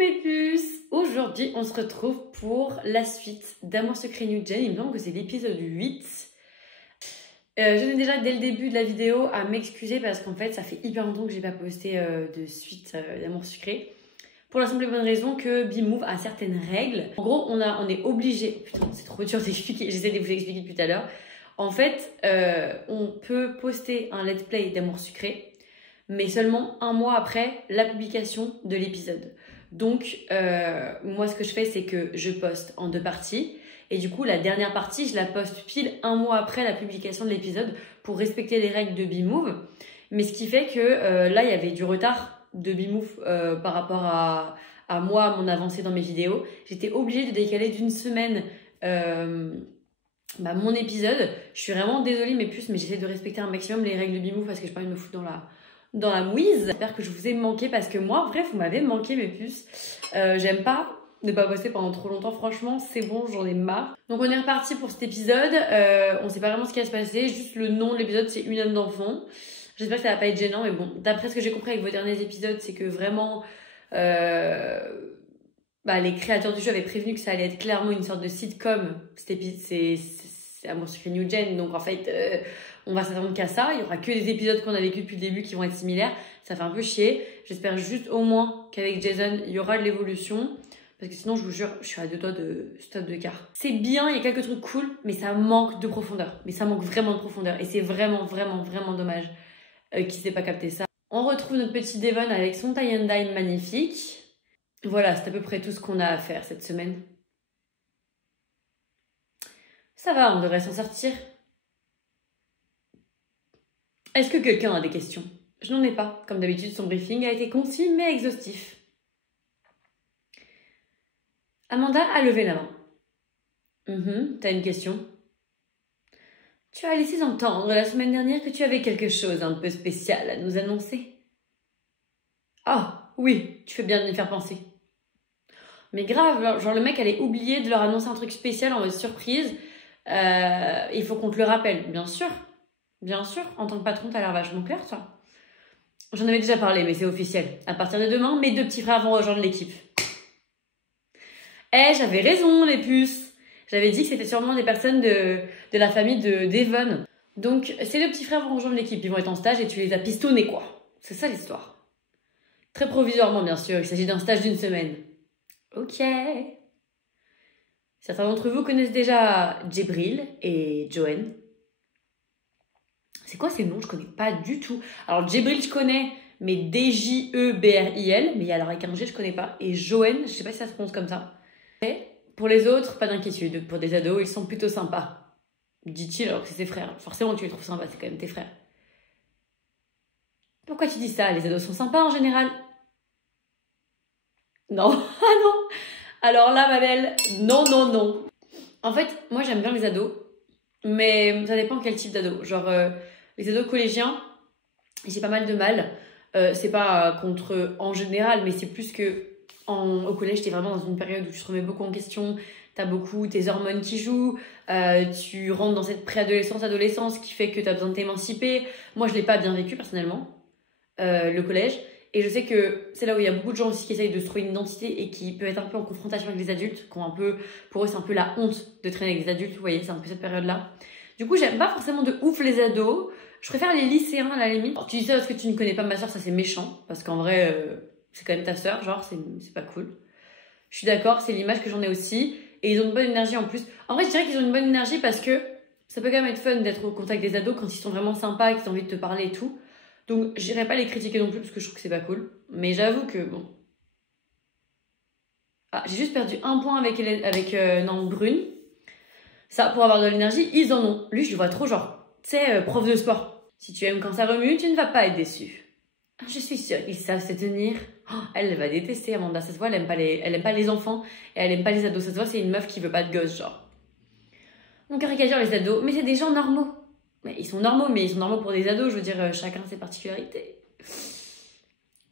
mes puces! Aujourd'hui, on se retrouve pour la suite d'Amour Secret New Gen. Il me semble que c'est l'épisode 8. Je tenais déjà dès le début de la vidéo à m'excuser parce qu'en fait, ça fait hyper longtemps que j'ai pas posté de suite d'Amour Secret. Pour la simple et bonne raison que Bmove a certaines règles. En gros, on est obligé... Putain, c'est trop dur d'expliquer. J'essaie de vous l'expliquer depuis tout à l'heure. En fait, on peut poster un let's play d'Amour Secret, mais seulement un mois après la publication de l'épisode. Donc, moi, ce que je fais, c'est que je poste en 2 parties. Et du coup, la dernière partie, je la poste pile un mois après la publication de l'épisode pour respecter les règles de Bmove. Mais ce qui fait que là, il y avait du retard de Bmove par rapport à moi, mon avancée dans mes vidéos. J'étais obligée de décaler d'1 semaine mon épisode. Je suis vraiment désolée, mes puces, mais j'essaie de respecter un maximum les règles de Bmove parce que j'ai pas envie de me foutre dans la mouise. J'espère que je vous ai manqué parce que moi, bref, vous m'avez manqué, mes puces. J'aime pas ne pas poster pendant trop longtemps, franchement, c'est bon, j'en ai marre. Donc on est reparti pour cet épisode. On sait pas vraiment ce qui va se passer, juste le nom de l'épisode, c'est Une âme d'enfant. J'espère que ça va pas être gênant, mais bon, d'après ce que j'ai compris avec vos derniers épisodes, c'est que vraiment les créateurs du jeu avaient prévenu que ça allait être clairement une sorte de sitcom. C'est Amour Secret New Gen, donc en fait, on va s'attendre qu'à ça. Il y aura que les épisodes qu'on a vécu depuis le début qui vont être similaires. Ça fait un peu chier. J'espère juste au moins qu'avec Jason, il y aura de l'évolution. Parce que sinon, je vous jure, je suis à 2 doigts de stop de car. C'est bien, il y a quelques trucs cool, mais ça manque de profondeur. Mais ça manque vraiment de profondeur. Et c'est vraiment, vraiment, vraiment dommage qu'il s'est pas capté ça. On retrouve notre petit Devon avec son tie and dye magnifique. Voilà, c'est à peu près tout ce qu'on a à faire cette semaine. Ça va, on devrait s'en sortir. Est-ce que quelqu'un a des questions? Je n'en ai pas. Comme d'habitude, son briefing a été concis mais exhaustif. Amanda a levé la main. T'as une question? Tu as laissé entendre la semaine dernière que tu avais quelque chose un peu spécial à nous annoncer. Ah, oui, tu fais bien de me faire penser. Mais grave, genre le mec allait oublier de leur annoncer un truc spécial en mode surprise. Il faut qu'on te le rappelle, bien sûr. Bien sûr, en tant que patron, t'as l'air vachement clair, ça. J'en avais déjà parlé, mais c'est officiel. À partir de demain, mes 2 petits frères vont rejoindre l'équipe. J'avais raison, les puces. J'avais dit que c'était sûrement des personnes de la famille de Devon. Donc, ces 2 petits frères vont rejoindre l'équipe. Ils vont être en stage et tu les as pistonnés, quoi. C'est ça l'histoire. Très provisoirement, bien sûr. Il s'agit d'un stage d'1 semaine. Ok. Certains d'entre vous connaissent déjà Djibril et Joanne. C'est quoi ces noms? Je connais pas du tout. Alors, Djibril, je connais, mais D-J-E-B-R-I-L. Mais alors avec un G, je connais pas. Et Joanne, je sais pas si ça se prononce comme ça. Et pour les autres, pas d'inquiétude. Pour des ados, ils sont plutôt sympas. Dit-il alors que c'est ses frères. Forcément, tu les trouves sympas, c'est quand même tes frères. Pourquoi tu dis ça? Les ados sont sympas en général. Non. Ah non. Alors là, ma belle, non, non, non. En fait, moi, j'aime bien les ados. Mais ça dépend quel type d'ado. Genre, les ados collégiens, j'ai pas mal de mal. C'est pas contre eux en général, mais c'est plus que au collège, t'es vraiment dans une période où tu te remets beaucoup en question. T'as beaucoup tes hormones qui jouent. Tu rentres dans cette préadolescence, adolescence qui fait que t'as besoin de t'émanciper. Moi, je l'ai pas bien vécu personnellement, le collège. Et je sais que c'est là où il y a beaucoup de gens aussi qui essayent de se trouver une identité et qui peuvent être un peu en confrontation avec les adultes, qui ont un peu, pour eux, c'est un peu la honte de traîner avec des adultes. Vous voyez, c'est un peu cette période-là. Du coup, j'aime pas forcément de ouf les ados. Je préfère les lycéens à la limite. Alors, tu dis ça parce que tu ne connais pas ma soeur, ça c'est méchant. Parce qu'en vrai, c'est quand même ta soeur, genre, c'est pas cool. Je suis d'accord, c'est l'image que j'en ai aussi. Et ils ont une bonne énergie en plus. En vrai, je dirais qu'ils ont une bonne énergie parce que ça peut quand même être fun d'être au contact des ados quand ils sont vraiment sympas et qu'ils ont envie de te parler et tout. Donc, j'irai pas les critiquer non plus parce que je trouve que c'est pas cool. Mais j'avoue que, bon. Ah, j'ai juste perdu 1 point avec Brune. Ça, pour avoir de l'énergie, ils en ont. Lui, je le vois trop genre, tu sais, prof de sport. Si tu aimes quand ça remue, tu ne vas pas être déçu. Je suis sûre qu'ils savent se tenir. Oh, elle va détester Amanda, ça se voit, elle aime pas les enfants et elle aime pas les ados. Ça se voit, c'est une meuf qui veut pas de gosse, genre. On caricature les ados, mais c'est des gens normaux. Mais ils sont normaux pour des ados, je veux dire, chacun ses particularités.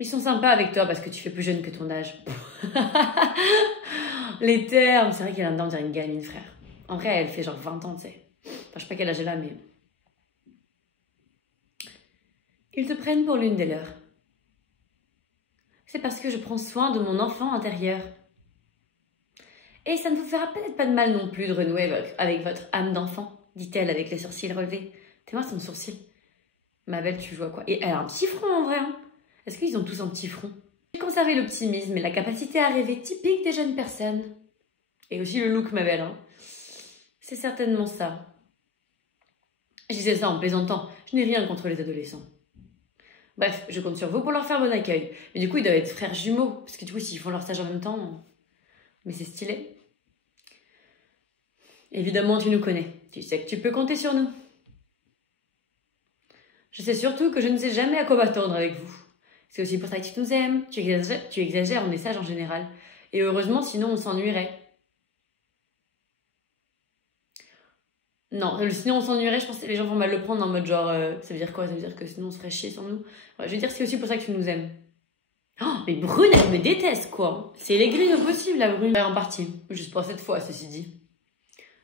Ils sont sympas avec toi parce que tu fais plus jeune que ton âge. Les termes, c'est vrai qu'elle a dedans, on dirait une gamine, frère. En vrai, elle fait genre 20 ans, tu sais. Enfin, je sais pas quel âge elle a, mais... Ils te prennent pour l'une des leurs. C'est parce que je prends soin de mon enfant intérieur. Et ça ne vous fera peut-être pas de mal non plus de renouer avec votre âme d'enfant, dit-elle avec les sourcils relevés. T'es moi son sourcil. Ma belle, tu vois quoi? Et elle a un petit front en vrai, hein? Est-ce qu'ils ont tous un petit front? J'ai conservé l'optimisme et la capacité à rêver typique des jeunes personnes. Et aussi le look, ma belle, hein? C'est certainement ça. Je disais ça en plaisantant, je n'ai rien contre les adolescents. Bref, je compte sur vous pour leur faire bon accueil. Mais du coup, ils doivent être frères jumeaux, parce que du coup, s'ils font leur stage en même temps... Mais c'est stylé. Évidemment, tu nous connais. Tu sais que tu peux compter sur nous. Je sais surtout que je ne sais jamais à quoi m'attendre avec vous. C'est aussi pour ça que tu nous aimes. Tu exagères, on est sage en général. Et heureusement, sinon on s'ennuierait. Non, sinon on s'ennuierait, je pense que les gens vont mal le prendre en mode genre, ça veut dire quoi? Ça veut dire que sinon on se ferait chier sans nous. Ouais, je veux dire, c'est aussi pour ça que tu nous aimes. Oh, mais Brune, elle me déteste, quoi. C'est l'aigri au possible, la Brune. Elle est en partie, juste pour cette fois, ceci dit.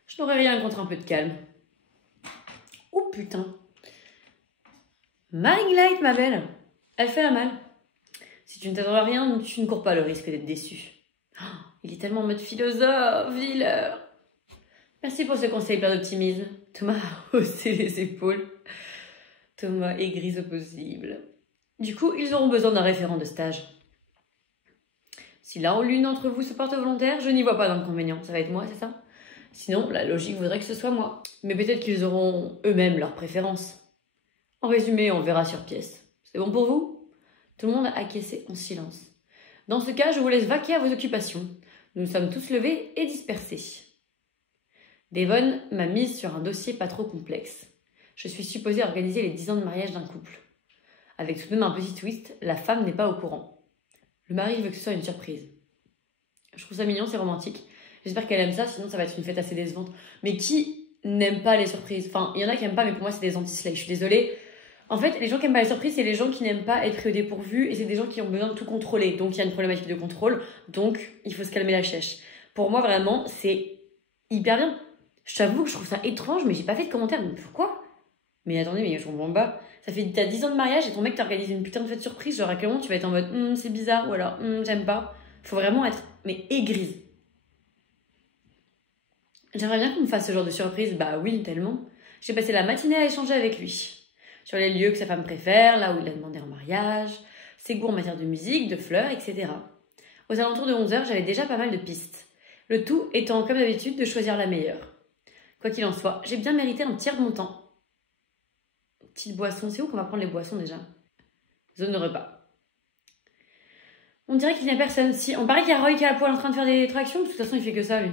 Je n'aurais rien contre un peu de calme. Oh putain. Light, ma belle. Elle fait la malle. Si tu ne t'attends à rien, tu ne cours pas le risque d'être déçu. Oh, il est tellement en mode philosophe, dealer. Merci pour ce conseil plein d'optimisme. Thomas a haussé les épaules. Thomas est gris au possible. Du coup, ils auront besoin d'un référent de stage. Si l'un ou l'une d'entre vous se porte volontaire, je n'y vois pas d'inconvénient. Ça va être moi, c'est ça? Sinon, la logique voudrait que ce soit moi. Mais peut-être qu'ils auront eux-mêmes leurs préférences. En résumé, on verra sur pièce. C'est bon pour vous? Tout le monde a acquiescé en silence. Dans ce cas, je vous laisse vaquer à vos occupations. Nous nous sommes tous levés et dispersés. Devon m'a mise sur un dossier pas trop complexe. Je suis supposée organiser les 10 ans de mariage d'un couple. Avec tout de même un petit twist, la femme n'est pas au courant. Le mari veut que ce soit une surprise. Je trouve ça mignon, c'est romantique. J'espère qu'elle aime ça, sinon ça va être une fête assez décevante. Mais qui n'aime pas les surprises? Enfin, il y en a qui n'aiment pas, mais pour moi c'est des anti-slay. Je suis désolée. En fait, les gens qui n'aiment pas les surprises, c'est les gens qui n'aiment pas être pris au dépourvu et c'est des gens qui ont besoin de tout contrôler. Donc il y a une problématique de contrôle, donc il faut se calmer la chèche. Pour moi, vraiment, c'est hyper bien. Je t'avoue que je trouve ça étrange, mais j'ai pas fait de commentaire. Mais pourquoi? Mais attendez, mais je comprends pas. Ça fait t'as 10 ans de mariage et ton mec t'organise une putain de fête surprise. Genre à quel moment tu vas être en mode c'est bizarre ou alors j'aime pas. Faut vraiment être mais aigrise. J'aimerais bien qu'on me fasse ce genre de surprise. Bah oui, tellement. J'ai passé la matinée à échanger avec lui sur les lieux que sa femme préfère, là où il a demandé en mariage, ses goûts en matière de musique, de fleurs, etc. Aux alentours de 11h, j'avais déjà pas mal de pistes. Le tout étant, comme d'habitude, de choisir la meilleure. Quoi qu'il en soit, j'ai bien mérité un tiers de mon temps. Petite boisson, c'est où qu'on va prendre les boissons déjà? Zone de repas. On dirait qu'il n'y a personne. Si, on paraît qu'il y a Roy qui est à la poêle en train de faire des tractions, de toute façon il fait que ça lui.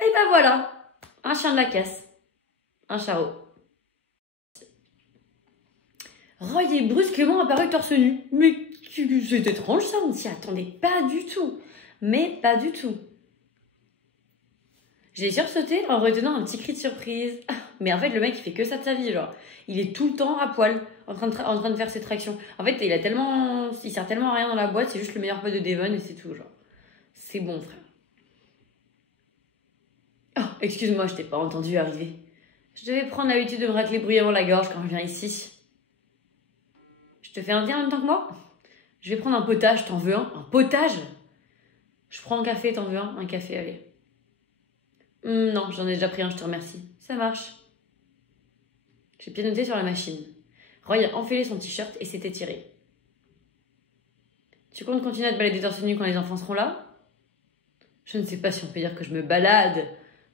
Et ben voilà, un chien de la casse, un charreau. Roy est brusquement apparu torse nu. Mais c'est étrange ça, on s'y attendait pas du tout. Mais pas du tout. J'ai sursauté en retenant un petit cri de surprise. Mais en fait, le mec, il fait que ça de sa vie, genre. Il est tout le temps à poil, en train de faire ses tractions. En fait, il sert tellement à rien dans la boîte, c'est juste le meilleur pote de Devon et c'est tout, genre. C'est bon, frère. Oh, excuse-moi, je t'ai pas entendu arriver. Je devais prendre l'habitude de me racler bruyamment la gorge quand je viens ici. Je te fais un thé en même temps que moi? Je vais prendre un potage, t'en veux un? Un potage? Je prends un café, t'en veux un? Un café, allez. Non, j'en ai déjà pris un, je te remercie. Ça marche. J'ai pianoté sur la machine. Roy a enfilé son t-shirt et s'est étiré. Tu comptes continuer à te balader torse nu quand les enfants seront là? Je ne sais pas si on peut dire que je me balade.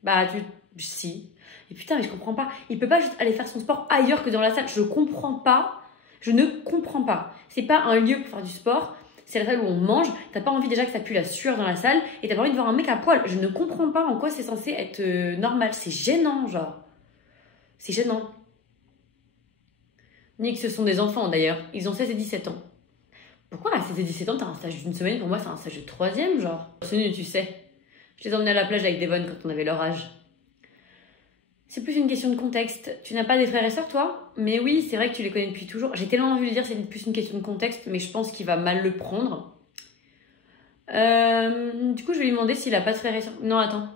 Bah, si. Et putain, mais je comprends pas. Il peut pas juste aller faire son sport ailleurs que dans la salle. Je comprends pas. Je ne comprends pas. C'est pas un lieu pour faire du sport. C'est la salle où on mange. T'as pas envie déjà que ça pue la sueur dans la salle. Et t'as pas envie de voir un mec à poil. Je ne comprends pas en quoi c'est censé être normal. C'est gênant, genre. C'est gênant. Nick, ce sont des enfants d'ailleurs. Ils ont 16 et 17 ans. Pourquoi à 16 et 17 ans, t'as un stage d'une semaine? Pour moi, c'est un stage de 3e, genre. C'est nul, tu sais. Je les emmenais à la plage avec Devon quand on avait leur âge. C'est plus une question de contexte. Tu n'as pas des frères et sœurs, toi? Mais oui, c'est vrai que tu les connais depuis toujours. J'ai tellement envie de dire que c'est plus une question de contexte, mais je pense qu'il va mal le prendre. Du coup, je vais lui demander s'il a pas de frères et sœurs. Non, attends.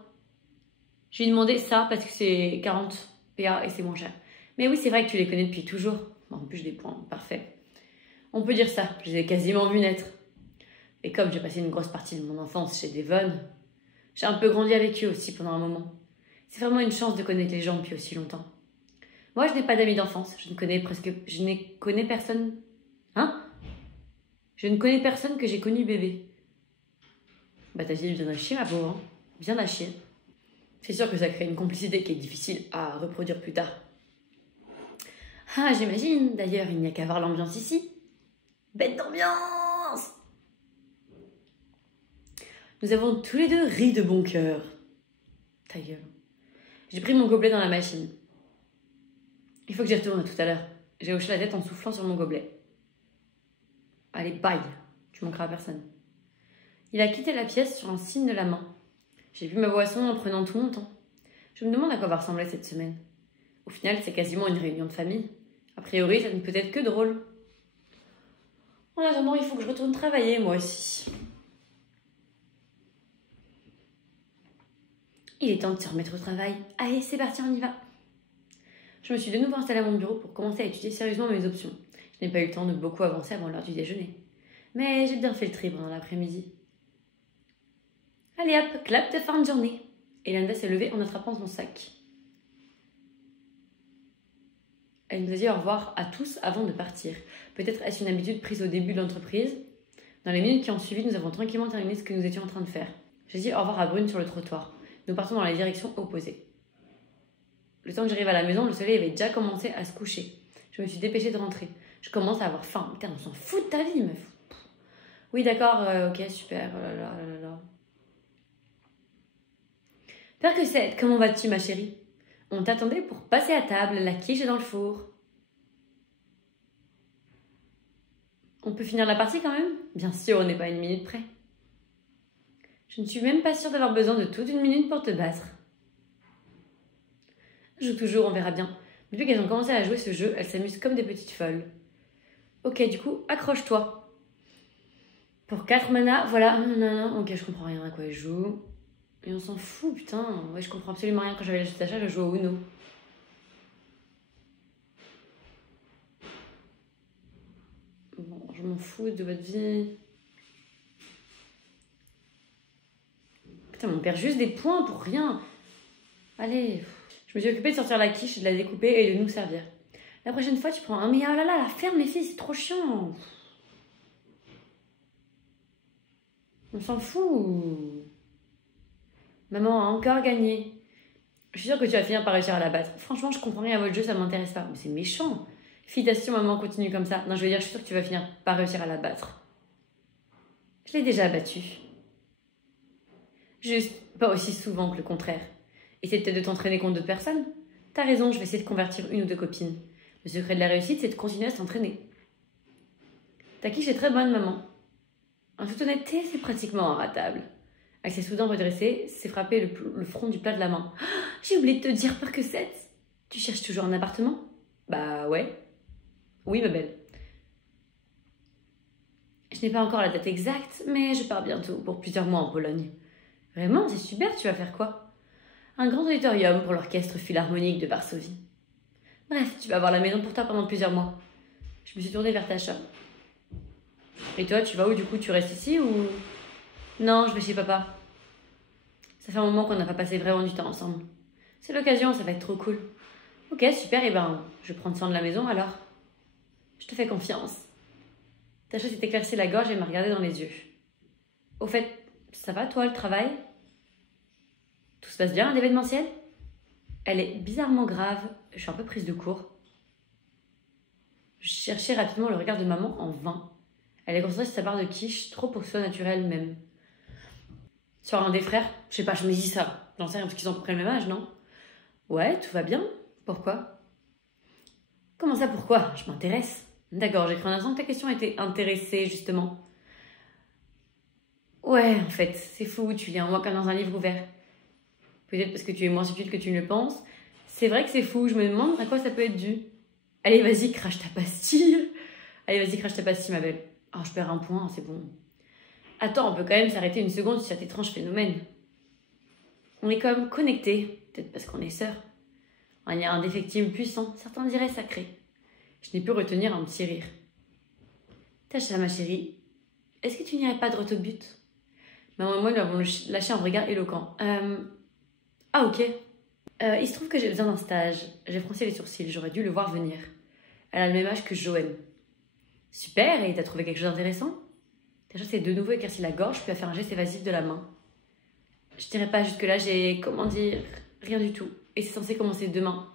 Je vais lui demander ça parce que c'est 40 PA et c'est moins cher. Mais oui, c'est vrai que tu les connais depuis toujours. En plus, j'ai des points, parfait. On peut dire ça, je les ai quasiment vus naître. Et comme j'ai passé une grosse partie de mon enfance chez Devon, j'ai un peu grandi avec eux aussi pendant un moment. C'est vraiment une chance de connaître les gens depuis aussi longtemps. Moi, je n'ai pas d'amis d'enfance, je ne connais personne. Hein? Je ne connais personne que j'ai connu bébé. Bah ta vie bien à chier, ma pauvre, hein. Bien à chier. C'est sûr que ça crée une complicité qui est difficile à reproduire plus tard. Ah, j'imagine, d'ailleurs, il n'y a qu'à voir l'ambiance ici. Bête d'ambiance! Nous avons tous les deux ri de bon cœur. Ta gueule. J'ai pris mon gobelet dans la machine. Il faut que j'y retourne tout à l'heure. J'ai hoché la tête en soufflant sur mon gobelet. Allez, bye. Tu manqueras à personne. Il a quitté la pièce sur un signe de la main. J'ai bu ma boisson en prenant tout mon temps. Je me demande à quoi va ressembler cette semaine. Au final, c'est quasiment une réunion de famille. A priori, ça ne peut être que drôle. En attendant, il faut que je retourne travailler, moi aussi. Il est temps de se remettre au travail. Allez, c'est parti, on y va. Je me suis de nouveau installée à mon bureau pour commencer à étudier sérieusement mes options. Je n'ai pas eu le temps de beaucoup avancer avant l'heure du déjeuner. Mais j'ai bien fait le tri pendant l'après-midi. Allez hop, clap de fin de journée. Elanda s'est levée en attrapant son sac. Elle nous a dit au revoir à tous avant de partir. Peut-être est-ce une habitude prise au début de l'entreprise. Dans les minutes qui ont suivi, nous avons tranquillement terminé ce que nous étions en train de faire. J'ai dit au revoir à Brune sur le trottoir. Nous partons dans les directions opposées. Le temps que j'arrive à la maison, le soleil avait déjà commencé à se coucher. Je me suis dépêchée de rentrer. Je commence à avoir faim. Putain, on s'en fout de ta vie, meuf. Oui, d'accord, ok, super. Oh là là, oh là là. Père que c'est, comment vas-tu, ma chérie? On t'attendait pour passer à table, la quiche est dans le four. On peut finir la partie quand même? Bien sûr, on n'est pas à une minute près. Je ne suis même pas sûre d'avoir besoin de toute une minute pour te battre. Je joue toujours, on verra bien. Depuis qu'elles ont commencé à jouer ce jeu, elles s'amusent comme des petites folles. Ok, du coup, accroche-toi. Pour 4 manas, voilà. Non, ok, je comprends rien à quoi elles jouent. Et on s'en fout, putain. Ouais, je comprends absolument rien. Quand j'avais l'âge d'achat, je jouais au Uno. Bon, je m'en fous de votre vie. Putain, on perd juste des points pour rien. Allez. Je me suis occupée de sortir la quiche, de la découper et de nous servir. La prochaine fois, tu prends un... Mais oh là là, la ferme, les filles, c'est trop chiant. On s'en fout. Maman a encore gagné. Je suis sûre que tu vas finir par réussir à la battre. Franchement, je comprends rien à votre jeu, ça m'intéresse pas. Mais c'est méchant. Félicitations, maman, continue comme ça. Non, je veux dire, je suis sûre que tu vas finir par réussir à la battre. Je l'ai déjà battue. Juste pas aussi souvent que le contraire. Essaie peut-être de t'entraîner contre d'autres personnes. T'as raison, je vais essayer de convertir une ou deux copines. Le secret de la réussite, c'est de continuer à s'entraîner. Ta quiche est très bonne, maman. En toute honnêteté, c'est pratiquement inratable. Avec ses soudains redressés, s'est frappé le front du plat de la main. Oh, j'ai oublié de te dire, par que c'est. Tu cherches toujours un appartement? Bah ouais. Oui, ma belle. Je n'ai pas encore la date exacte, mais je pars bientôt pour plusieurs mois en Pologne. Vraiment, c'est super, tu vas faire quoi? Un grand auditorium pour l'orchestre philharmonique de Varsovie. Bref, tu vas avoir la maison pour toi pendant plusieurs mois. Je me suis tournée vers Tasha. Et toi, tu vas où du coup? Tu restes ici ou... Non, je vais chez papa. Ça fait un moment qu'on n'a pas passé vraiment du temps ensemble. C'est l'occasion, ça va être trop cool. Ok, super, et ben, je prends soin de la maison alors. Je te fais confiance. Tasha s'est éclaircie la gorge et m'a regardé dans les yeux. Au fait, ça va toi, le travail? Tout se passe bien à l'événementiel? Elle est bizarrement grave, je suis un peu prise de court. Je cherchais rapidement le regard de maman en vain. Elle est concentrée sur sa barre de quiche, trop pour soi naturelle même. Sur un des frères, je sais pas, je me dis ça. J'en sais rien parce qu'ils ont à peu près le même âge, non? Ouais, tout va bien. Pourquoi? Comment ça, pourquoi? Je m'intéresse. D'accord, j'ai cru un instant que ta question était intéressée, justement. Ouais, en fait, c'est fou, tu lis en moi comme dans un livre ouvert. Peut-être parce que tu es moins stupide que tu ne le penses. C'est vrai que c'est fou, je me demande à quoi ça peut être dû. Allez, vas-y, crache ta pastille. Allez, vas-y, crache ta pastille, ma belle. Oh, je perds un point, c'est bon. Attends, on peut quand même s'arrêter une seconde sur cet étrange phénomène. On est quand même connectés, peut-être parce qu'on est sœurs. Il y a un défectible puissant, certains diraient sacré. Je n'ai pu retenir un petit rire. Tasha, ma chérie, est-ce que tu n'irais pas droit au but? Maman et moi, nous avons lâché un regard éloquent. Ah, ok. Il se trouve que j'ai besoin d'un stage. J'ai froncé les sourcils, j'aurais dû le voir venir. Elle a le même âge que Joanne. Super, et t'as trouvé quelque chose d'intéressant? Tasha s'est de nouveau éclairci la gorge, puis a fait un geste évasif de la main. Je dirais pas jusque-là, j'ai, comment dire, rien du tout. Et c'est censé commencer demain.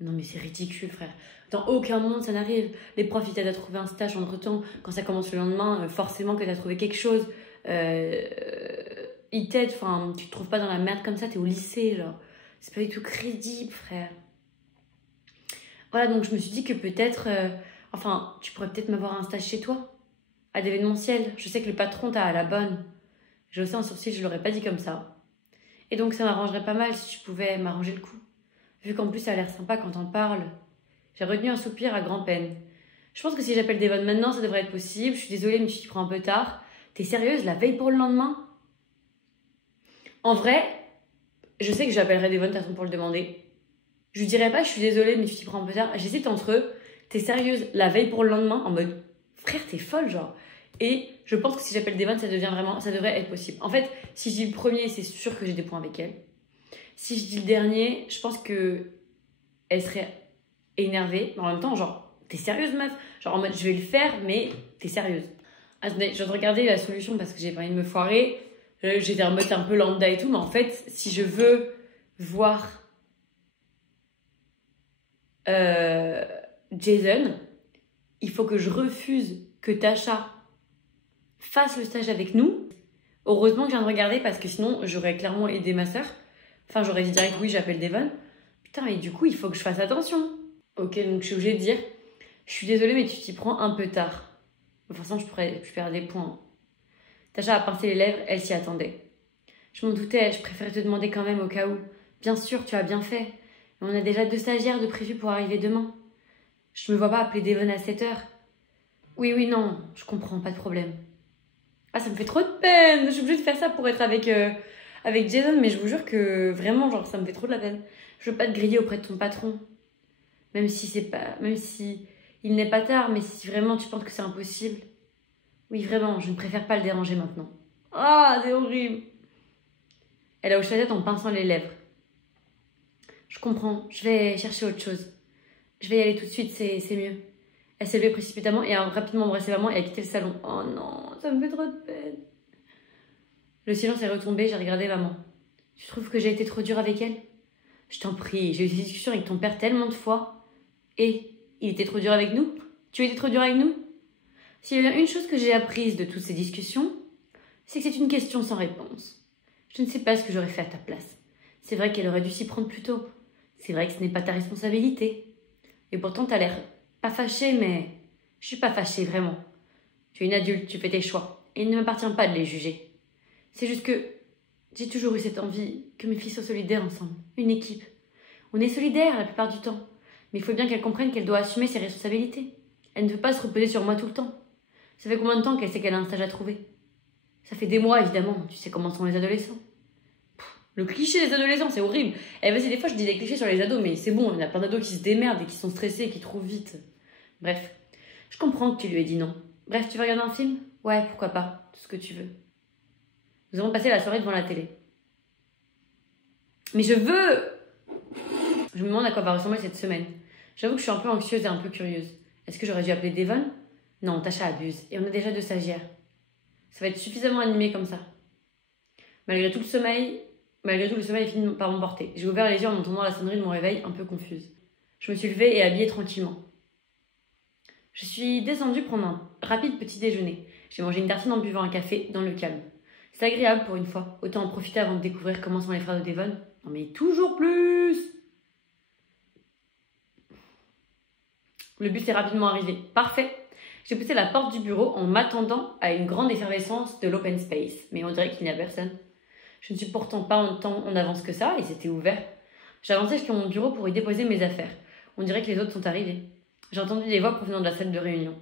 Non mais c'est ridicule, frère. Dans aucun monde ça n'arrive. Les profs ils t'aident à trouver un stage entre-temps. Quand ça commence le lendemain, forcément que t'as trouvé quelque chose. Ils t'aident, enfin, tu te trouves pas dans la merde comme ça, t'es au lycée, genre. C'est pas du tout crédible, frère. Voilà, donc je me suis dit que peut-être... enfin, tu pourrais peut-être m'avoir un stage chez toi. À d'événementiel. Je sais que le patron t'a à la bonne. J'ai haussé un sourcil, je l'aurais pas dit comme ça. Et donc ça m'arrangerait pas mal si tu pouvais m'arranger le coup. Vu qu'en plus ça a l'air sympa quand on parle. J'ai retenu un soupir à grand-peine. Je pense que si j'appelle Devon maintenant, ça devrait être possible. Je suis désolée, mais tu t'y prends un peu tard. T'es sérieuse, la veille pour le lendemain? En vrai, je sais que j'appellerai Devon de toute façon pour le demander. Je lui dirai pas, je suis désolée, mais tu t'y prends un peu tard. J'hésite entre eux. T'es sérieuse, la veille pour le lendemain? En mode, frère, t'es folle, genre. Et je pense que si j'appelle Devon, ça devrait être possible. En fait, si je dis le premier, c'est sûr que j'ai des points avec elle. Si je dis le dernier, je pense que elle serait énervée. Mais en même temps, genre, t'es sérieuse, meuf? Genre en mode, je vais le faire, mais t'es sérieuse. Attendez, je viens de regarder la solution parce que j'ai pas envie de me foirer. J'étais en mode un peu lambda et tout, mais en fait, si je veux voir Jason, il faut que je refuse que Tasha fasse le stage avec nous. Heureusement que je viens de regarder parce que sinon, j'aurais clairement aidé ma soeur. Enfin, j'aurais dit direct oui, j'appelle Devon. Putain, et du coup, il faut que je fasse attention. Ok, donc je suis obligée de dire, je suis désolée, mais tu t'y prends un peu tard. De toute façon, je perds des points. Tasha a pincé les lèvres, elle s'y attendait. Je m'en doutais, je préférais te demander quand même au cas où. Bien sûr, tu as bien fait. Mais on a déjà 2 stagiaires de prévus pour arriver demain. Je me vois pas appeler Devon à 7 heures. Oui, non, je comprends, pas de problème. Ah, ça me fait trop de peine. Je suis obligée de faire ça pour être avec Jason, mais je vous jure que vraiment, genre, ça me fait trop de la peine. Je veux pas te griller auprès de ton patron. Même si il n'est pas tard, mais si vraiment tu penses que c'est impossible. Oui, vraiment, je ne préfère pas le déranger maintenant. Ah, c'est horrible. Elle a hoché la tête en pinçant les lèvres. Je comprends, je vais chercher autre chose. Je vais y aller tout de suite, c'est mieux. Elle s'est levée précipitamment et a rapidement embrassé maman et a quitté le salon. Oh non, ça me fait trop de peine. Le silence est retombé, j'ai regardé maman. Tu trouves que j'ai été trop dure avec elle? Je t'en prie, j'ai eu des discussions avec ton père tellement de fois. Et il était trop dur avec nous? Tu étais trop dur avec nous? S'il y a bien une chose que j'ai apprise de toutes ces discussions, c'est que c'est une question sans réponse. Je ne sais pas ce que j'aurais fait à ta place. C'est vrai qu'elle aurait dû s'y prendre plus tôt. C'est vrai que ce n'est pas ta responsabilité. Et pourtant, t'as l'air pas fâchée, mais je suis pas fâchée, vraiment. Tu es une adulte, tu fais tes choix. Et il ne m'appartient pas de les juger. C'est juste que j'ai toujours eu cette envie que mes filles soient solidaires ensemble. Une équipe. On est solidaires la plupart du temps. Mais il faut bien qu'elle comprenne qu'elle doit assumer ses responsabilités. Elle ne peut pas se reposer sur moi tout le temps. Ça fait combien de temps qu'elle sait qu'elle a un stage à trouver? Ça fait des mois, évidemment. Tu sais comment sont les adolescents. Le cliché des adolescents, c'est horrible. Eh, vas-y, des fois, je dis des clichés sur les ados, mais c'est bon, il y a plein d'ados qui se démerdent et qui sont stressés et qui trouvent vite. Bref, je comprends que tu lui aies dit non. Bref, tu veux regarder un film? Ouais, pourquoi pas, tout ce que tu veux. Nous avons passé la soirée devant la télé. Mais je veux... Je me demande à quoi va ressembler cette semaine. J'avoue que je suis un peu anxieuse et un peu curieuse. Est-ce que j'aurais dû appeler Devon? Non, Tasha abuse. Et on a déjà 2 stagiaires. Ça va être suffisamment animé comme ça. Malgré tout, le sommeil finit par m'emporter. J'ai ouvert les yeux en entendant la sonnerie de mon réveil, un peu confuse. Je me suis levée et habillée tranquillement. Je suis descendue prendre un rapide petit déjeuner. J'ai mangé une tartine en buvant un café dans le calme. C'est agréable pour une fois. Autant en profiter avant de découvrir comment sont les frères de Devon. Non mais toujours plus! Le bus est rapidement arrivé. Parfait! J'ai poussé la porte du bureau en m'attendant à une grande effervescence de l'open space. Mais on dirait qu'il n'y a personne. Je ne suis pourtant pas en avance que ça et c'était ouvert. J'avançais jusqu'à mon bureau pour y déposer mes affaires. On dirait que les autres sont arrivés. J'ai entendu des voix provenant de la salle de réunion.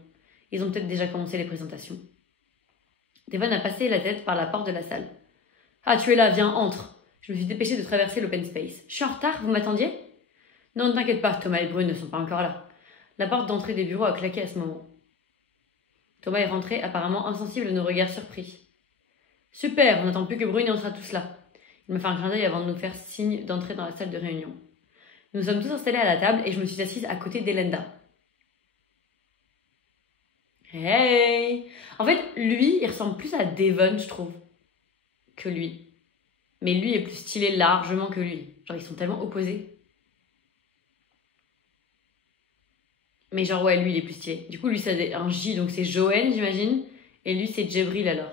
Ils ont peut-être déjà commencé les présentations. Devon a passé la tête par la porte de la salle. Ah, tu es là, viens, entre. Je me suis dépêchée de traverser l'open space. Je suis en retard, vous m'attendiez? Non, ne t'inquiète pas, Thomas et Brune ne sont pas encore là. La porte d'entrée des bureaux a claqué à ce moment. Thomas est rentré, apparemment insensible de nos regards surpris. Super, on n'attend plus que Brune et on sera tous là. Il me fait un clin d'œil avant de nous faire signe d'entrer dans la salle de réunion. Nous sommes tous installés à la table et je me suis assise à côté d'Elenda. Hey! En fait, lui, il ressemble plus à Devon, je trouve, que lui. Mais lui est plus stylé largement que lui. Genre, ils sont tellement opposés. Mais genre, ouais, lui, il est plus stylé. Du coup, lui, c'est un J, donc c'est Joanne, j'imagine. Et lui, c'est Djibril, alors.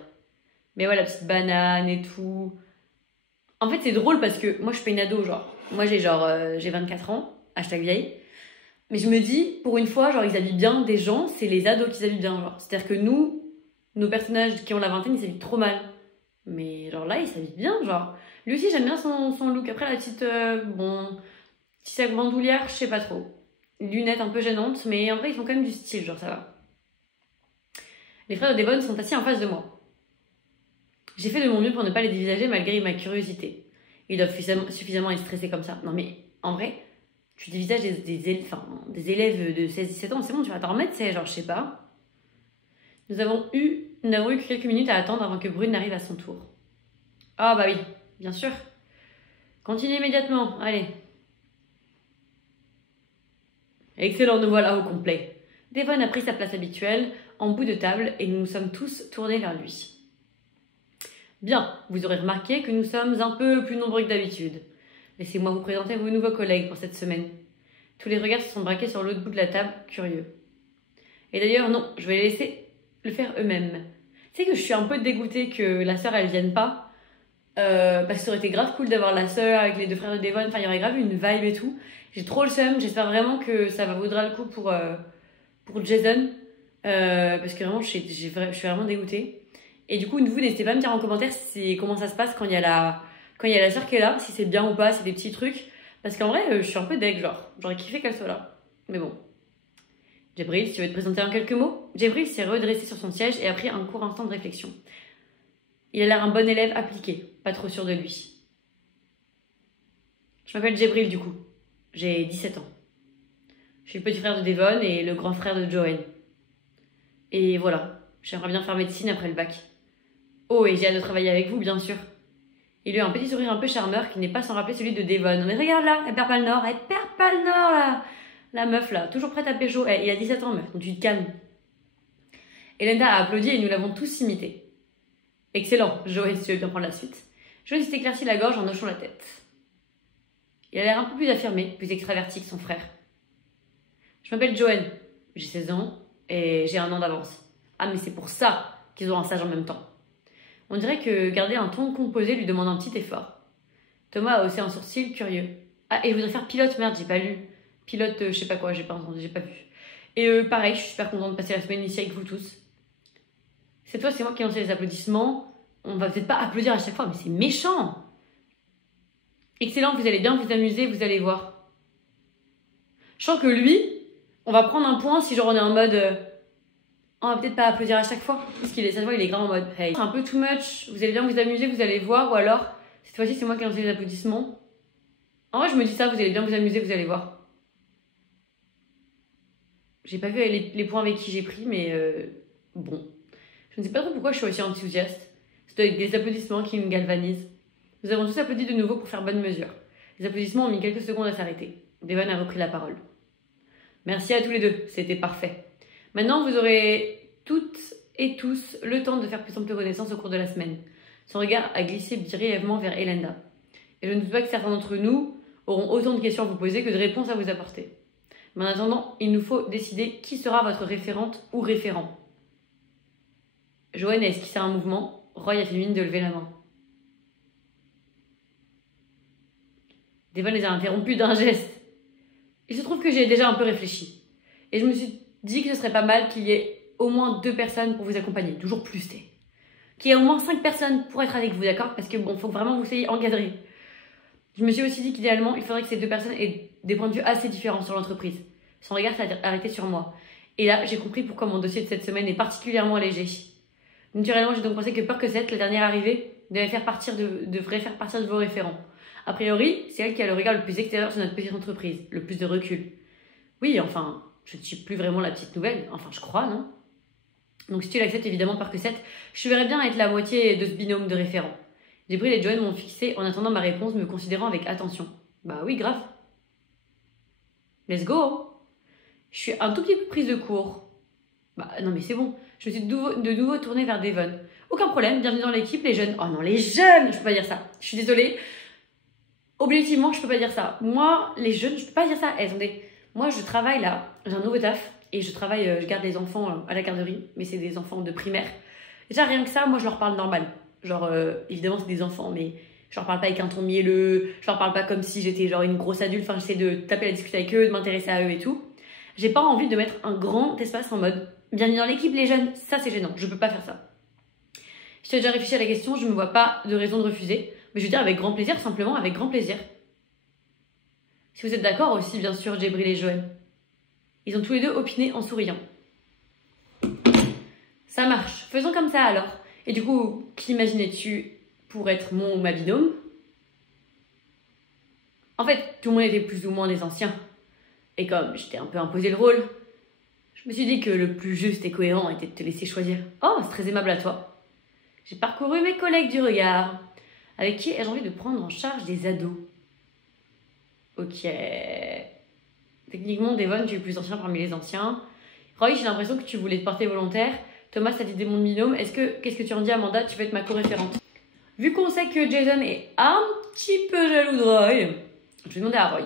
Mais ouais, la petite banane et tout. En fait, c'est drôle parce que moi, je suis pas une ado, genre. Moi, j'ai 24 ans, hashtag vieille. Mais je me dis, pour une fois, genre, ils habillent bien des gens, c'est les ados qui s'habillent bien, genre. C'est-à-dire que nous, nos personnages qui ont la vingtaine, ils s'habillent trop mal. Mais genre là, ils s'habillent bien, genre. Lui aussi, j'aime bien son look. Après, la petite, petite sac bandoulière, je sais pas trop. Lunettes un peu gênantes, mais en vrai, ils font quand même du style, genre, ça va. Les frères de Devon sont assis en face de moi. J'ai fait de mon mieux pour ne pas les dévisager malgré ma curiosité. Ils doivent suffisamment être stressés comme ça. Non mais, en vrai, tu dévisages des élèves de 16-17 ans, c'est bon, tu vas t'en remettre, c'est genre, je sais pas. Nous n'avons eu que quelques minutes à attendre avant que Brune n'arrive à son tour. Ah bah oui, bien sûr. Continue immédiatement, allez. Excellent, nous voilà au complet. Devon a pris sa place habituelle, en bout de table, et nous nous sommes tous tournés vers lui. Bien, vous aurez remarqué que nous sommes un peu plus nombreux que d'habitude. Laissez-moi vous présenter vos nouveaux collègues pour cette semaine. Tous les regards se sont braqués sur l'autre bout de la table, curieux. Et d'ailleurs, non, je vais les laisser le faire eux-mêmes. Tu sais que je suis un peu dégoûtée que la sœur, elle vienne pas. Parce que ça aurait été grave cool d'avoir la sœur avec les deux frères de Devon. Enfin, il y aurait grave une vibe et tout. J'ai trop le seum. J'espère vraiment que ça vaudra le coup pour Jason. Parce que vraiment, je suis vraiment dégoûtée. Et du coup, vous, n'hésitez pas à me dire en commentaire comment ça se passe quand il y a la sœur qui est là. Si c'est bien ou pas, c'est des petits trucs. Parce qu'en vrai, je suis un peu deg, genre. J'aurais kiffé qu'elle soit là. Mais bon. Djibril, si tu veux te présenter en quelques mots. Djibril s'est redressé sur son siège et a pris un court instant de réflexion. Il a l'air un bon élève appliqué, pas trop sûr de lui. Je m'appelle Djibril du coup. J'ai 17 ans. Je suis le petit frère de Devon et le grand frère de Joanne. Et voilà, j'aimerais bien faire médecine après le bac. Oh, et j'ai hâte de travailler avec vous, bien sûr. Il a eu un petit sourire un peu charmeur qui n'est pas sans rappeler celui de Devon. Mais regarde là, elle perd pas le nord, là. La meuf là, toujours prête à pécho. Il a 17 ans, meuf, donc tu te calmes. Elenda a applaudi et nous l'avons tous imité. Excellent, Joël, si tu veux bien prendre la suite. Joël s'est éclairci la gorge en hochant la tête. Il a l'air un peu plus affirmé, plus extraverti que son frère. Je m'appelle Joanne, j'ai 16 ans et j'ai 1 an d'avance. Ah, mais c'est pour ça qu'ils ont un stage en même temps. On dirait que garder un ton composé lui demande un petit effort. Thomas a haussé un sourcil, curieux. Ah, et je voudrais faire pilote, merde, j'ai pas lu. Pilote, je sais pas quoi, j'ai pas entendu, j'ai pas vu. Et pareil, je suis super contente de passer la semaine ici avec vous tous. Cette fois, c'est moi qui ai lancé les applaudissements. On va peut-être pas applaudir à chaque fois, mais c'est méchant. Excellent, vous allez bien vous amuser, vous allez voir. Je sens que lui, on va prendre un point si genre on est en mode... on va peut-être pas applaudir à chaque fois. Parce qu'il est, cette fois, il est grave en mode hey. Un peu too much, vous allez bien vous amuser, vous allez voir. Ou alors, cette fois-ci, c'est moi qui ai lancé les applaudissements. En vrai, je me dis ça, vous allez bien vous amuser, vous allez voir. J'ai pas vu les points avec qui j'ai pris, mais bon. Je ne sais pas trop pourquoi je suis aussi enthousiaste. C'est avec des applaudissements qui me galvanisent. Nous avons tous applaudi de nouveau pour faire bonne mesure. Les applaudissements ont mis quelques secondes à s'arrêter. Devon a repris la parole. Merci à tous les deux, c'était parfait. Maintenant, vous aurez toutes et tous le temps de faire plus ample connaissance au cours de la semaine. Son regard a glissé brièvement vers Elenda. Et je ne doute pas que certains d'entre nous auront autant de questions à vous poser que de réponses à vous apporter. Mais en attendant, il nous faut décider qui sera votre référente ou référent. Joanne a esquissé un mouvement. Roy a fait mine de lever la main. Devon les a interrompus d'un geste. Il se trouve que j'ai déjà un peu réfléchi. Et je me suis dit que ce serait pas mal qu'il y ait au moins 2 personnes pour vous accompagner. Toujours plus, t'es. Qu'il y ait au moins 5 personnes pour être avec vous, d'accord? Parce que bon, faut vraiment que vous soyez encadrés. Je me suis aussi dit qu'idéalement, il faudrait que ces 2 personnes aient des points de vue assez différents sur l'entreprise. Son regard s'est arrêté sur moi. Et là, j'ai compris pourquoi mon dossier de cette semaine est particulièrement léger. Naturellement, j'ai donc pensé que Percocet, la dernière arrivée, devrait faire partir de vos référents. A priori, c'est elle qui a le regard le plus extérieur sur notre petite entreprise, le plus de recul. Oui, enfin, je ne suis plus vraiment la petite nouvelle. Enfin, je crois, non? Donc si tu l'acceptes évidemment par que 7, je verrais bien être la moitié de ce binôme de référents. Djibril et Joanne m'ont fixé en attendant ma réponse, me considérant avec attention. Bah oui, grave. Let's go. Je suis un tout petit peu prise de court. Bah non mais c'est bon. Je me suis de nouveau tournée vers Devon. Aucun problème, bienvenue dans l'équipe, les jeunes. Oh non, les jeunes, je peux pas dire ça. Je suis désolée. Objectivement, je peux pas dire ça. Moi, les jeunes, je peux pas dire ça. Eh, attendez, moi je travaille là, j'ai un nouveau taf. Et je travaille, je garde les enfants à la garderie. Mais c'est des enfants de primaire. Déjà, rien que ça, moi je leur parle normal. Genre, évidemment, c'est des enfants, mais je leur parle pas avec un ton mielleux. Je leur parle pas comme si j'étais genre une grosse adulte. Enfin, j'essaie de taper la discussion avec eux, de m'intéresser à eux et tout. J'ai pas envie de mettre un grand espace en mode bienvenue dans l'équipe, les jeunes. Ça, c'est gênant. Je peux pas faire ça. Je t'ai déjà réfléchi à la question, je me vois pas de raison de refuser. Mais je veux dire avec grand plaisir, simplement avec grand plaisir. Si vous êtes d'accord aussi, bien sûr, Djibril et Joanne. Ils ont tous les deux opiné en souriant. Ça marche. Faisons comme ça alors. Et du coup, qu'imaginais-tu pour être mon ou ma binôme? En fait, tout le monde était plus ou moins des anciens. Et comme je t'ai un peu imposé le rôle, je me suis dit que le plus juste et cohérent était de te laisser choisir. Oh, c'est très aimable à toi. J'ai parcouru mes collègues du regard. Avec qui ai-je envie de prendre en charge des ados? Ok. Techniquement, Devon, tu es le plus ancien parmi les anciens. Roy, j'ai l'impression que tu voulais te porter volontaire. Thomas, t'as dit mon binôme. Qu'est-ce que tu en dis, Amanda? Tu veux être ma co-référente? Vu qu'on sait que Jason est un petit peu jaloux de Roy, je vais demander à Roy.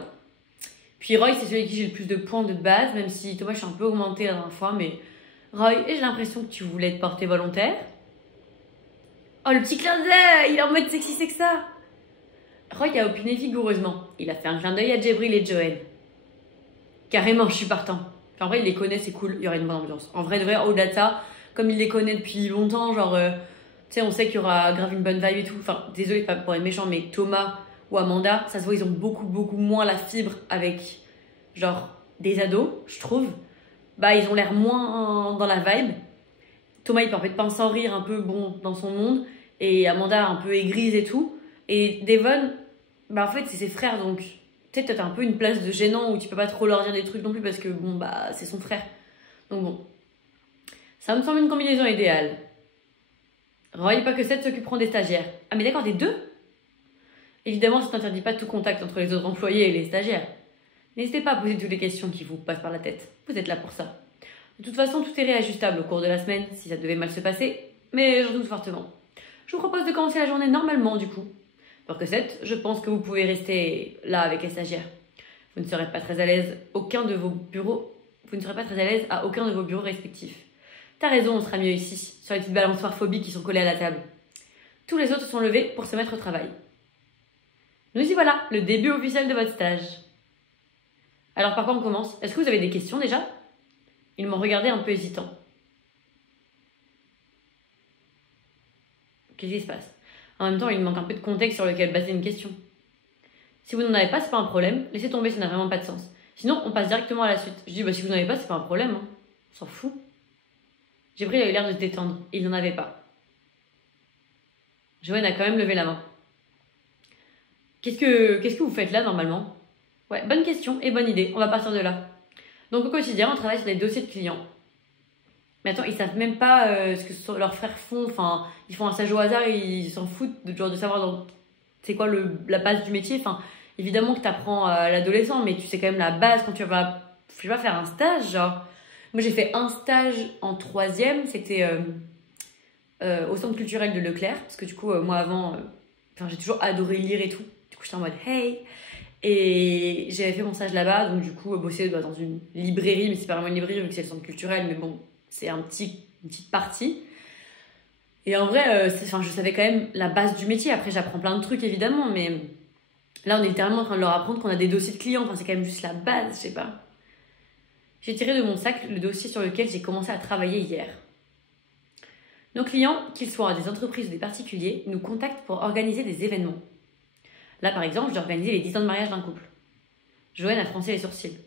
Puis Roy, c'est celui avec qui j'ai le plus de points de base, même si Thomas, je suis un peu augmentée la dernière fois, mais Roy, j'ai l'impression que tu voulais te porter volontaire. Oh, le petit clin d'œil, il est en mode sexy, c'est que ça. Roy a opiné vigoureusement. Il a fait un clin d'œil à Djibril et Joanne. Carrément, je suis partant. En vrai, il les connaît, c'est cool, il y aurait une bonne ambiance. En vrai, de vrai, au-delà de ça, comme il les connaît depuis longtemps, genre, tu sais, on sait qu'il y aura grave une bonne vibe et tout. Enfin, désolé, pas pour être méchant, mais Thomas ou Amanda, ça se voit, ils ont beaucoup moins la fibre avec, genre, des ados, je trouve. Bah, ils ont l'air moins dans la vibe. Thomas, il peut en fait pas sans rire, un peu bon dans son monde. Et Amanda, un peu aigrise et tout. Et Devon, bah, en fait, c'est ses frères, donc, tu sais, t'as un peu une place de gênant où tu peux pas trop leur dire des trucs non plus parce que, bon, bah, c'est son frère. Donc, bon. Ça me semble une combinaison idéale. Roy, pas que 7 s'occuperont des stagiaires. Ah, mais d'accord, des deux? Évidemment, ça n'interdit pas tout contact entre les autres employés et les stagiaires. N'hésitez pas à poser toutes les questions qui vous passent par la tête. Vous êtes là pour ça. De toute façon, tout est réajustable au cours de la semaine, si ça devait mal se passer, mais j'en doute fortement. Je vous propose de commencer la journée normalement, du coup. Pour que 7, je pense que vous pouvez rester là avec les stagiaires. Vous ne serez pas très à l'aise à aucun de vos bureaux respectifs. T'as raison, on sera mieux ici, sur les petites balançoires phobiques qui sont collées à la table. Tous les autres se sont levés pour se mettre au travail. Nous y voilà, le début officiel de votre stage. Alors par quoi on commence? Est-ce que vous avez des questions déjà? Ils m'ont regardé un peu hésitant. Qu'est-ce qui se passe? En même temps, il manque un peu de contexte sur lequel baser une question. Si vous n'en avez pas, c'est pas un problème. Laissez tomber, ça n'a vraiment pas de sens. Sinon, on passe directement à la suite. Je dis, bah si vous n'en avez pas, c'est pas un problème. Hein. On s'en fout. Djibril avait l'air de se détendre. Il n'en avait pas. Joanne a quand même levé la main. Qu'est-ce que vous faites là, normalement? Ouais, bonne question et bonne idée. On va partir de là. Donc, au quotidien, on travaille sur des dossiers de clients. Mais attends, ils savent même pas ce que leurs frères font. Enfin, ils font un stage au hasard et ils s'en foutent de savoir c'est quoi la base du métier. Enfin, évidemment que tu apprends à l'adolescent, mais tu sais quand même la base quand tu vas, je sais pas, faire un stage. Genre, moi, j'ai fait un stage en 3e. C'était au centre culturel de Leclerc. Parce que du coup, moi avant, j'ai toujours adoré lire et tout. Du coup, j'étais en mode hey. Et j'avais fait mon stage là-bas. Donc, du coup, bosser dans une librairie. Mais c'est pas vraiment une librairie vu que c'est le centre culturel. Mais bon, c'est une petite partie. Et en vrai, je savais quand même la base du métier. Après, j'apprends plein de trucs, évidemment. Mais là, on est littéralement en train de leur apprendre qu'on a des dossiers de clients. Enfin, c'est quand même juste la base, je sais pas. J'ai tiré de mon sac le dossier sur lequel j'ai commencé à travailler hier. Nos clients, qu'ils soient des entreprises ou des particuliers, nous contactent pour organiser des événements. Là, par exemple, j'ai organisé les 10 ans de mariage d'un couple. Joanne a froncé les sourcils.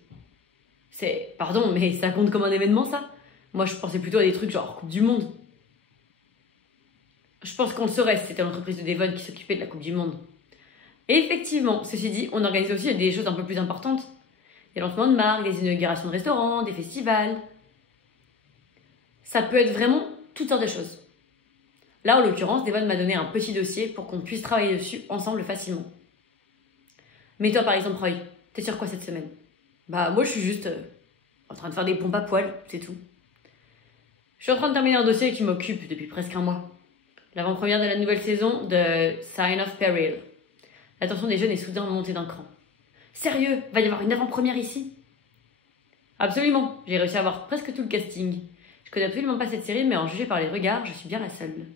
Pardon, mais ça compte comme un événement, ça? Moi, je pensais plutôt à des trucs genre Coupe du Monde. Je pense qu'on le saurait si c'était l'entreprise de Devon qui s'occupait de la Coupe du Monde. Et effectivement, ceci dit, on organise aussi des choses un peu plus importantes. Des lancements de marques, des inaugurations de restaurants, des festivals. Ça peut être vraiment toutes sortes de choses. Là, en l'occurrence, Devon m'a donné un petit dossier pour qu'on puisse travailler dessus ensemble facilement. Mais toi, par exemple, Roy, t'es sur quoi cette semaine? Bah, moi, je suis juste en train de faire des pompes à poil, c'est tout. Je suis en train de terminer un dossier qui m'occupe depuis presque un mois. L'avant-première de la nouvelle saison de Sign of Peril. L'attention des jeunes est soudain montée d'un cran. Sérieux, va y avoir une avant-première ici? Absolument, j'ai réussi à avoir presque tout le casting. Je connais absolument pas cette série, mais en juger par les regards, je suis bien la seule.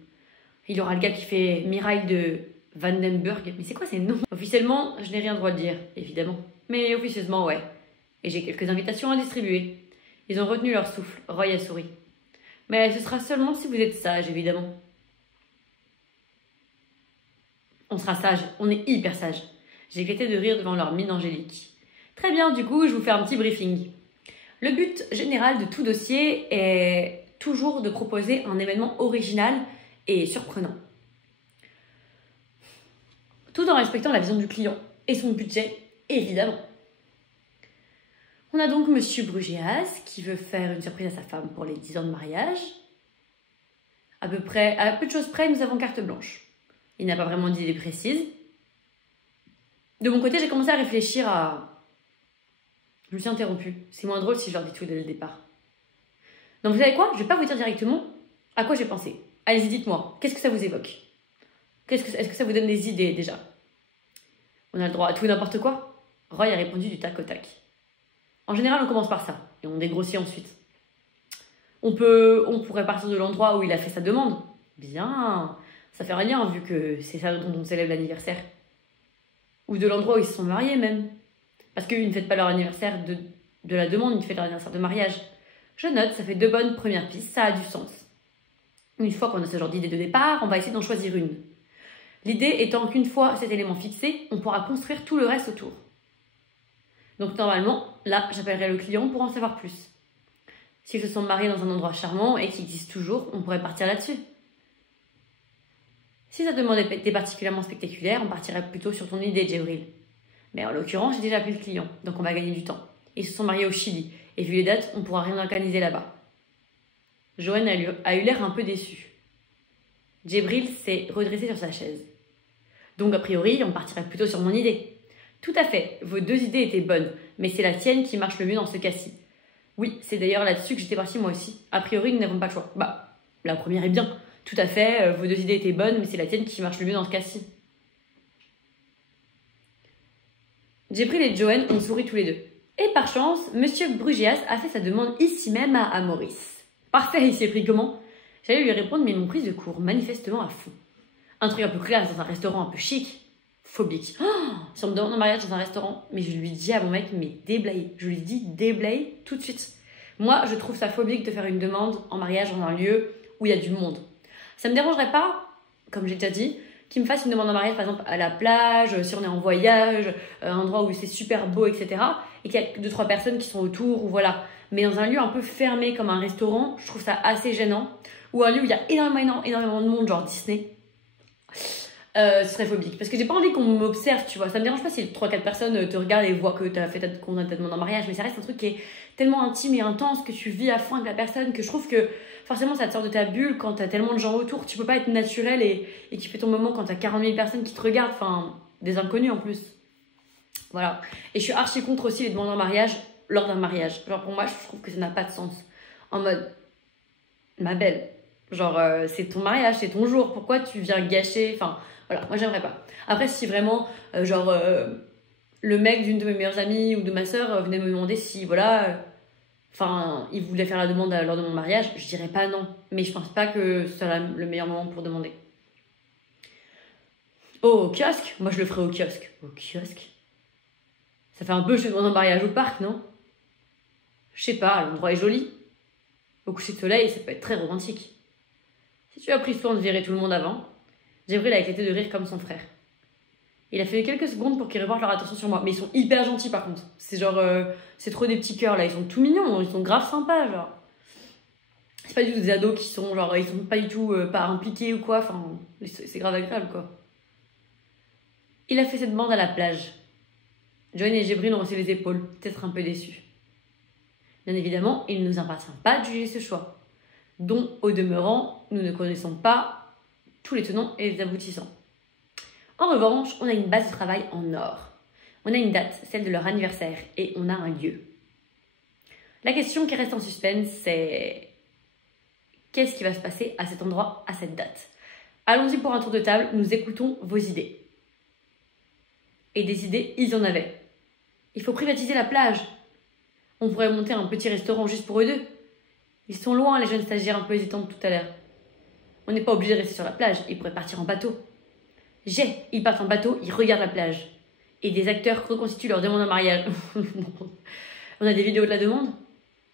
Il y aura le gars qui fait Mirail de Vandenberg. Mais c'est quoi ces noms? Officiellement, je n'ai rien droit de dire, évidemment. Mais officieusement, ouais. Et j'ai quelques invitations à distribuer. Ils ont retenu leur souffle, Roy a souri. Mais ce sera seulement si vous êtes sage, évidemment. On sera sage, on est hyper sage. J'ai éclaté de rire devant leur mine angélique. Très bien, du coup, je vous fais un petit briefing. Le but général de tout dossier est toujours de proposer un événement original et surprenant. Tout en respectant la vision du client et son budget, évidemment. On a donc Monsieur Brugéas qui veut faire une surprise à sa femme pour les 10 ans de mariage. À peu de choses près, nous avons carte blanche. Il n'a pas vraiment d'idée précise. De mon côté, j'ai commencé à réfléchir à... Je me suis interrompue. C'est moins drôle si je leur dis tout dès le départ. Donc vous savez quoi? Je vais pas vous dire directement à quoi j'ai pensé. Allez-y, dites-moi. Qu'est-ce que ça vous évoque? Est-ce que ça vous donne des idées déjà? On a le droit à tout et n'importe quoi? Roy a répondu du tac au tac. En général, on commence par ça et on dégrossit ensuite. On pourrait partir de l'endroit où il a fait sa demande. Bien, ça fait un lien vu que c'est ça dont on célèbre l'anniversaire. Ou de l'endroit où ils se sont mariés même. Parce qu'ils ne fêtent pas leur anniversaire de la demande, ils fêtent leur anniversaire de mariage. Je note, ça fait 2 bonnes premières pistes, ça a du sens. Une fois qu'on a ce genre d'idée de départ, on va essayer d'en choisir une. L'idée étant qu'une fois cet élément fixé, on pourra construire tout le reste autour. Donc normalement, là, j'appellerai le client pour en savoir plus. S'ils se sont mariés dans un endroit charmant et qui existe toujours, on pourrait partir là-dessus. Si sa demande était particulièrement spectaculaire, on partirait plutôt sur ton idée, Djibril. Mais en l'occurrence, j'ai déjà appelé le client, donc on va gagner du temps. Ils se sont mariés au Chili, et vu les dates, on pourra rien organiser là-bas. Joanne a eu l'air un peu déçu. Djibril s'est redressé sur sa chaise. Donc a priori, on partirait plutôt sur mon idée. Tout à fait, vos 2 idées étaient bonnes, mais c'est la tienne qui marche le mieux dans ce cas-ci. Oui, c'est d'ailleurs là-dessus que j'étais partie moi aussi. A priori, nous n'avons pas le choix. Bah, la première est bien. Tout à fait, vos 2 idées étaient bonnes, mais c'est la tienne qui marche le mieux dans ce cas-ci. Djibril et Joanne ont souri tous les deux. Et par chance, Monsieur Brugéas a fait sa demande ici même à Maurice. Parfait, il s'y est pris comment? J'allais lui répondre, mais ils m'ont prise de court, manifestement à fond. Un truc un peu classe dans un restaurant un peu chic. Phobique. Oh, si on me demande un mariage dans un restaurant, mais je lui dis à mon mec, mais déblaye. Je lui dis déblaye tout de suite. Moi, je trouve ça phobique de faire une demande en mariage dans un lieu où il y a du monde. Ça me dérangerait pas, comme j'ai déjà dit, qu'il me fasse une demande en mariage, par exemple, à la plage, si on est en voyage, un endroit où c'est super beau, etc. Et qu'il y a 2-3 personnes qui sont autour, ou voilà. Mais dans un lieu un peu fermé comme un restaurant, je trouve ça assez gênant. Ou un lieu où il y a énormément de monde, genre Disney. Ce serait phobique. Parce que j'ai pas envie qu'on m'observe, tu vois. Ça me dérange pas si 3-4 personnes te regardent et voient que qu'on a ta demande en mariage, mais ça reste un truc qui est tellement intime et intense, que tu vis à fond avec la personne, que je trouve que forcément ça te sort de ta bulle quand t'as tellement de gens autour. Tu peux pas être naturel et kiffer ton moment quand t'as 40 000 personnes qui te regardent, enfin des inconnus en plus. Voilà. Et je suis archi contre aussi les demandes en mariage lors d'un mariage. Genre pour moi, je trouve que ça n'a pas de sens. En mode, ma belle, genre c'est ton mariage, c'est ton jour, pourquoi tu viens gâcher, enfin voilà, moi j'aimerais pas. Après si vraiment le mec d'une de mes meilleures amies ou de ma soeur venait me demander si voilà il voulait faire la demande lors de mon mariage, je dirais pas non, mais je pense pas que ce soit le meilleur moment pour demander. Oh, au kiosque? Moi je le ferais au kiosque. Au kiosque? Ça fait un peu je te demande un mariage au parc, non? Je sais pas, l'endroit est joli. Au coucher de soleil, ça peut être très romantique. Si tu as pris soin de virer tout le monde avant, Djibril a éclaté de rire comme son frère. Il a fallu quelques secondes pour qu'ils reportent leur attention sur moi. Mais ils sont hyper gentils par contre. C'est genre, c'est trop des petits cœurs là. Ils sont tout mignons, ils sont grave sympas genre. C'est pas du tout des ados qui sont genre, ils sont pas du tout pas impliqués ou quoi, enfin, c'est grave agréable quoi. Il a fait cette bande à la plage. John et Jibril ont haussé les épaules, peut-être un peu déçus. Bien évidemment, il ne nous appartient pas de juger ce choix, dont, au demeurant, nous ne connaissons pas tous les tenants et les aboutissants. En revanche, on a une base de travail en or. On a une date, celle de leur anniversaire, et on a un lieu. La question qui reste en suspense, c'est qu'est-ce qui va se passer à cet endroit, à cette date? Allons-y pour un tour de table, nous écoutons vos idées. Et des idées, ils en avaient. Il faut privatiser la plage. On pourrait monter un petit restaurant juste pour eux deux. Ils sont loin, les jeunes stagiaires un peu hésitants de tout à l'heure. On n'est pas obligé de rester sur la plage, ils pourraient partir en bateau. Ils partent en bateau, ils regardent la plage. Et des acteurs reconstituent leur demande en mariage. On a des vidéos de la demande.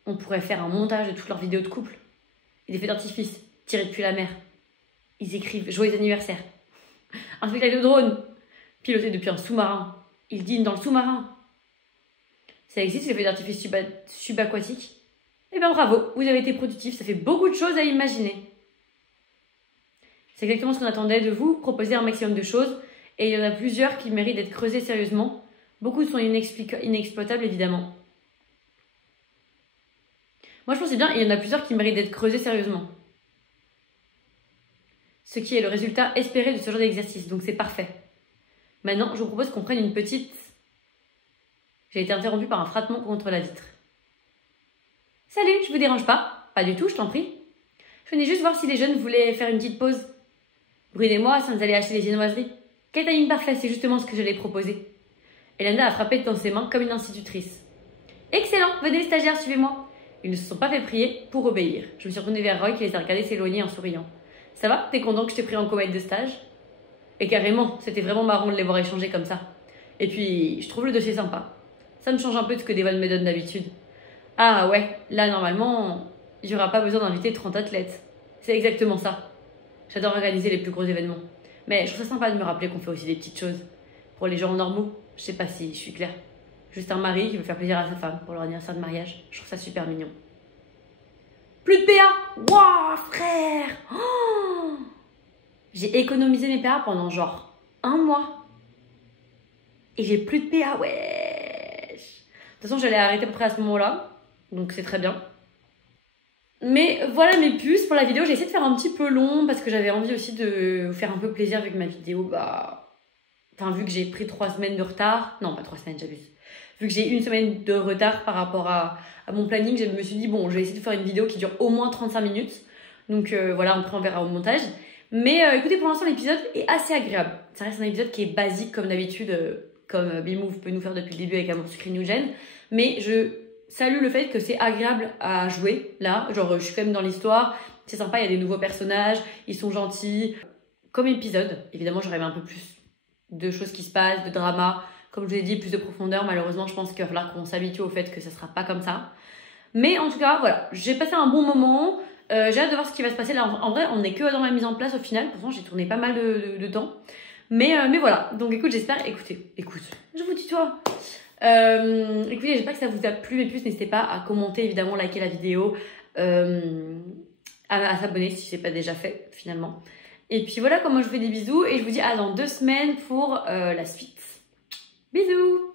On pourrait faire un montage de toutes leurs vidéos de couple. Et des feux d'artifice tirés depuis la mer. Ils écrivent « Joyeux anniversaire ». Un spectacle de drone piloté depuis un sous-marin. Ils dînent dans le sous-marin. Ça existe, les feux d'artifice subaquatiques? Eh bien bravo, vous avez été productif, ça fait beaucoup de choses à imaginer. C'est exactement ce qu'on attendait de vous, proposer un maximum de choses, et il y en a plusieurs qui méritent d'être creusées sérieusement. Beaucoup sont inexploitables évidemment. Moi je pense que c'est bien, il y en a plusieurs qui méritent d'être creusées sérieusement. Ce qui est le résultat espéré de ce genre d'exercice, donc c'est parfait. Maintenant, je vous propose qu'on prenne une petite... J'ai été interrompue par un frottement contre la vitre. Salut, je vous dérange pas? Pas du tout, je t'en prie. Je venais juste voir si les jeunes voulaient faire une petite pause. Bruno et moi, sans aller acheter des viennoiseries. Quel timing parfait, c'est justement ce que j'allais proposer. Elena a frappé dans ses mains comme une institutrice. Excellent, venez les stagiaires, suivez-moi. Ils ne se sont pas fait prier pour obéir. Je me suis retournée vers Roy qui les a regardés s'éloigner en souriant. Ça va? T'es content que je t'ai pris en comète de stage? Et carrément, c'était vraiment marrant de les voir échanger comme ça. Et puis, je trouve le dossier sympa. Ça me change un peu de ce que Devon me donne d'habitude. Ah ouais, là normalement, il n'y aura pas besoin d'inviter 30 athlètes. C'est exactement ça. J'adore organiser les plus gros événements. Mais je trouve ça sympa de me rappeler qu'on fait aussi des petites choses. Pour les gens normaux, je sais pas si je suis claire. Juste un mari qui veut faire plaisir à sa femme pour leur anniversaire de mariage. Je trouve ça super mignon. Plus de PA! Waouh, frère! Oh, j'ai économisé mes PA pendant genre 1 mois. Et j'ai plus de PA, ouais. De toute façon, j'allais arrêter à peu près à ce moment-là. Donc c'est très bien. Mais voilà mes puces pour la vidéo. J'ai essayé de faire un petit peu long parce que j'avais envie aussi de vous faire un peu plaisir avec ma vidéo. Enfin, vu que j'ai pris 3 semaines de retard. Non, pas 3 semaines, j'abuse. Vu que j'ai 1 semaine de retard par rapport à mon planning, je me suis dit, bon, je vais essayer de faire une vidéo qui dure au moins 35 minutes. Donc voilà, après on verra au montage. Mais écoutez, pour l'instant, l'épisode est assez agréable. Ça reste un épisode qui est basique comme d'habitude, comme Bimove peut nous faire depuis le début avec Amour Sucré Nugent. Mais je salue le fait que c'est agréable à jouer, là. Genre, je suis quand même dans l'histoire. C'est sympa, il y a des nouveaux personnages, ils sont gentils. Comme épisode, évidemment, j'aurais aimé un peu plus de choses qui se passent, de drama. Comme je vous ai dit, plus de profondeur. Malheureusement, je pense qu'il va falloir qu'on s'habitue au fait que ça sera pas comme ça. Mais en tout cas, voilà, j'ai passé un bon moment. J'ai hâte de voir ce qui va se passer. Là, en vrai, on n'est que dans la mise en place au final. Pourtant, j'ai tourné pas mal de temps. Mais voilà. Donc, écoute, j'espère... Écoute, je vous tutoie. Écoutez, j'espère que ça vous a plu. Et plus, n'hésitez pas à commenter, évidemment, liker la vidéo. À s'abonner si ce n'est pas déjà fait, finalement. Et puis voilà, comment je vous fais des bisous. Et je vous dis à dans 2 semaines pour la suite. Bisous!